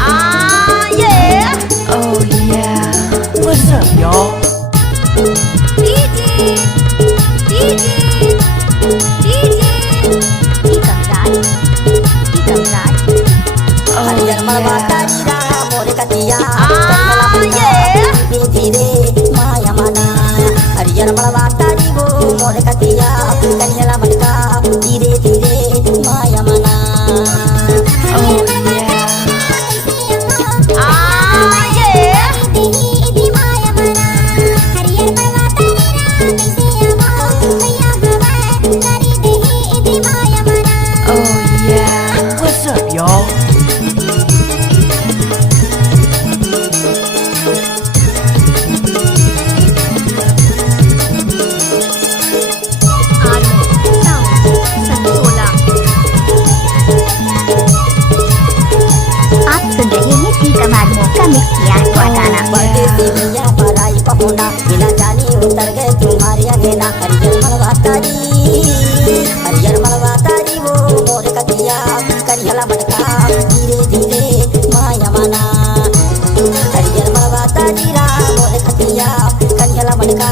Ah, yeah. Oh yeah. What's up, y'all? DJ, DJ, DJ. Ikam Raj, Ikam Raj. Oh हरियर मलबा yeah. तारी राम मोर कतिया Ah, yeah. धीरे माया मना हरियर मलबा तारी वो मोर कतिया कन्हला बनका धीरे धीरे माया मना Oh yeah. Ah, yeah. Oh yeah. What's up, y'all? आप सुन रहे हैं सी कमाल का मिक्स किया गाना। परदेसी भैया पराई पहुना बिना जानी उतर गए तुम्हारी अगेना हरियर मलबा तारी वो मोर कतिया कन्हला बनका धीरे धीरे माया मना हरियर मलबा तारी राम मोर कतिया कन्हला बनका